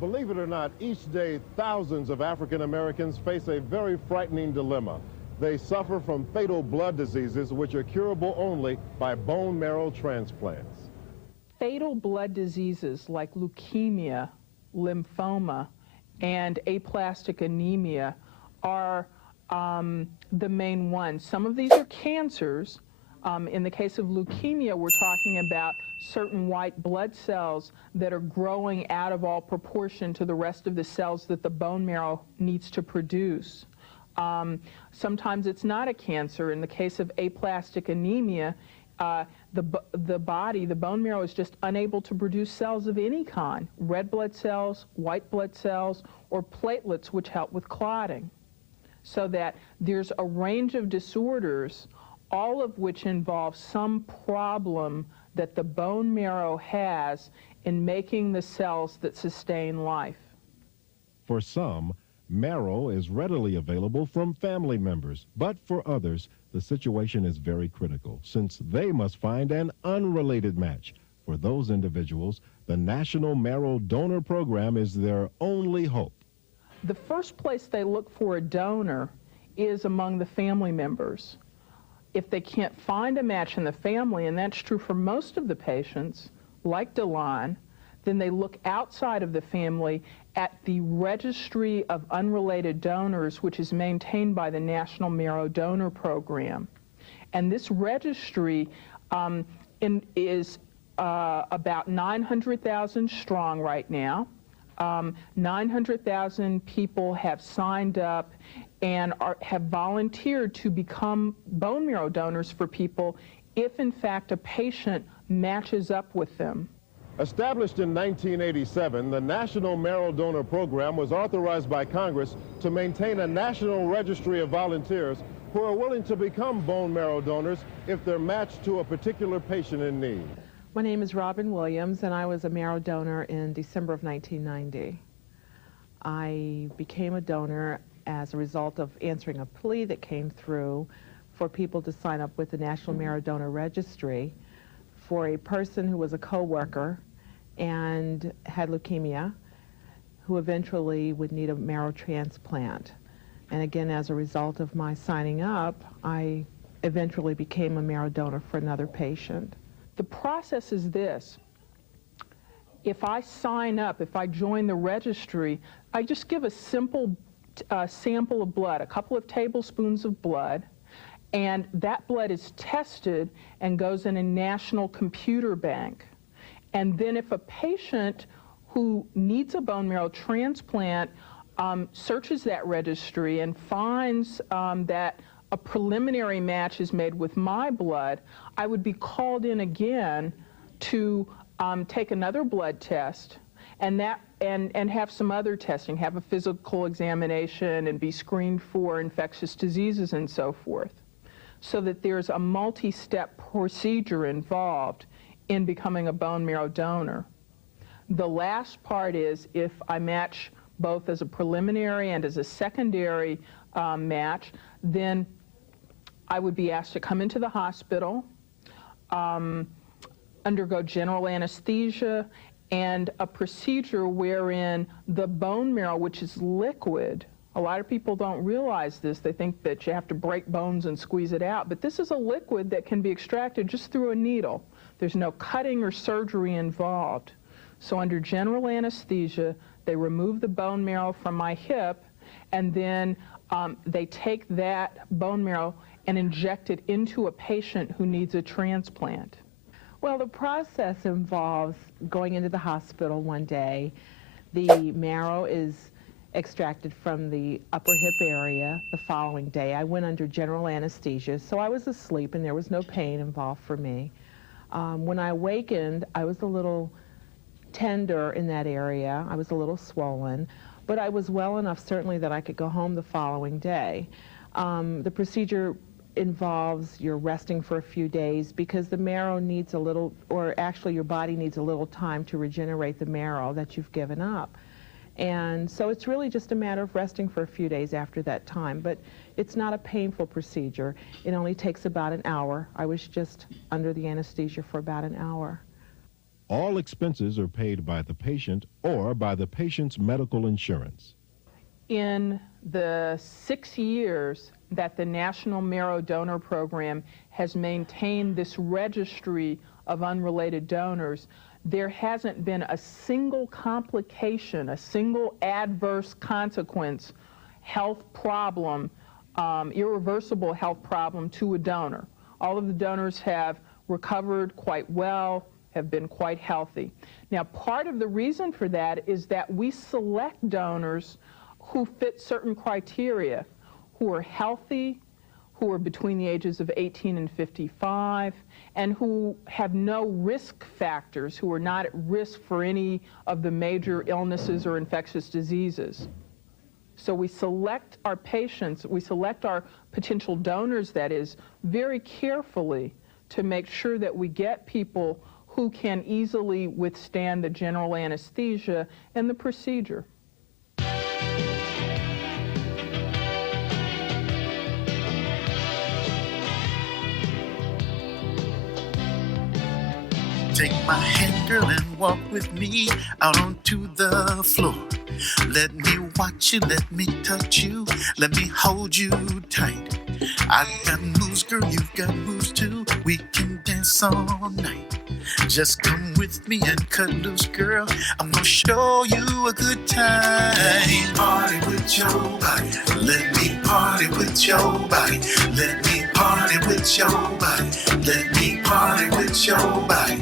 Believe it or not, each day thousands of African Americans face a very frightening dilemma. They suffer from fatal blood diseases which are curable only by bone marrow transplants. Fatal blood diseases like leukemia, lymphoma, and aplastic anemia are the main ones. Some of these are cancers. In the case of leukemia, we're talking about certain white blood cells that are growing out of all proportion to the rest of the cells that the bone marrow needs to produce. Sometimes it's not a cancer. In the case of aplastic anemia, the bone marrow is just unable to produce cells of any kind, red blood cells, white blood cells, or platelets, which help with clotting. So that there's a range of disorders, all of which involve some problem that the bone marrow has in making the cells that sustain life. For some, marrow is readily available from family members, but for others, the situation is very critical since they must find an unrelated match. For those individuals, the National Marrow Donor Program is their only hope. The first place they look for a donor is among the family members. If they can't find a match in the family, and that's true for most of the patients, like Delon, then they look outside of the family at the Registry of Unrelated Donors, which is maintained by the National Marrow Donor Program. And this registry is about 900,000 strong right now. 900,000 people have signed up and have volunteered to become bone marrow donors for people if, in fact, a patient matches up with them. Established in 1987, the National Marrow Donor Program was authorized by Congress to maintain a national registry of volunteers who are willing to become bone marrow donors if they're matched to a particular patient in need. My name is Robin Williams, and I was a marrow donor in December of 1990. I became a donor as a result of answering a plea that came through for people to sign up with the National Marrow Donor Registry for a person who was a co-worker and had leukemia, who eventually would need a marrow transplant. And again, as a result of my signing up, I eventually became a marrow donor for another patient. The process is this. If I sign up, if I join the registry, I just give a simple sample of blood, a couple of tablespoons of blood, and that blood is tested and goes in a national computer bank. And then if a patient who needs a bone marrow transplant searches that registry and finds that a preliminary match is made with my blood, I would be called in again to take another blood test and have some other testing, have a physical examination and be screened for infectious diseases and so forth, so that there's a multi-step procedure involved in becoming a bone marrow donor. The last part is if I match both as a preliminary and as a secondary match, then I would be asked to come into the hospital, undergo general anesthesia, and a procedure wherein the bone marrow, which is liquid, a lot of people don't realize this. They think that you have to break bones and squeeze it out, but this is a liquid that can be extracted just through a needle. There's no cutting or surgery involved. So under general anesthesia, they remove the bone marrow from my hip, and then they take that bone marrow and inject it into a patient who needs a transplant. Well, the process involves going into the hospital one day. The marrow is extracted from the upper hip area the following day. I went under general anesthesia, so I was asleep and there was no pain involved for me. When I awakened, I was a little tender in that area. I was a little swollen, but I was well enough certainly that I could go home the following day. The procedure involves you're resting for a few days because the marrow needs a little, or actually your body needs a little time to regenerate the marrow that you've given up. And so it's really just a matter of resting for a few days after that time, but it's not a painful procedure. It only takes about an hour. I was just under the anesthesia for about an hour. All expenses are paid by the patient or by the patient's medical insurance. In the 6 years that the National Marrow Donor Program has maintained this registry of unrelated donors, there hasn't been a single complication, a single adverse consequence, health problem, irreversible health problem to a donor. All of the donors have recovered quite well, have been quite healthy. Now, part of the reason for that is that we select donors who fit certain criteria, who are healthy, who are between the ages of 18 and 55, and who have no risk factors, who are not at risk for any of the major illnesses or infectious diseases. So we select our patients, we select our potential donors, that is, very carefully to make sure that we get people who can easily withstand the general anesthesia and the procedure. Take my hand, girl, and walk with me out onto the floor. Let me watch you, let me touch you, let me hold you tight. I got moves, girl, you've got moves too. We can dance all night. Just come with me and cut loose, girl. I'm gonna show you a good time. Let me party with your body. Let me party with your body. Let me party with your body. Let me party with your body.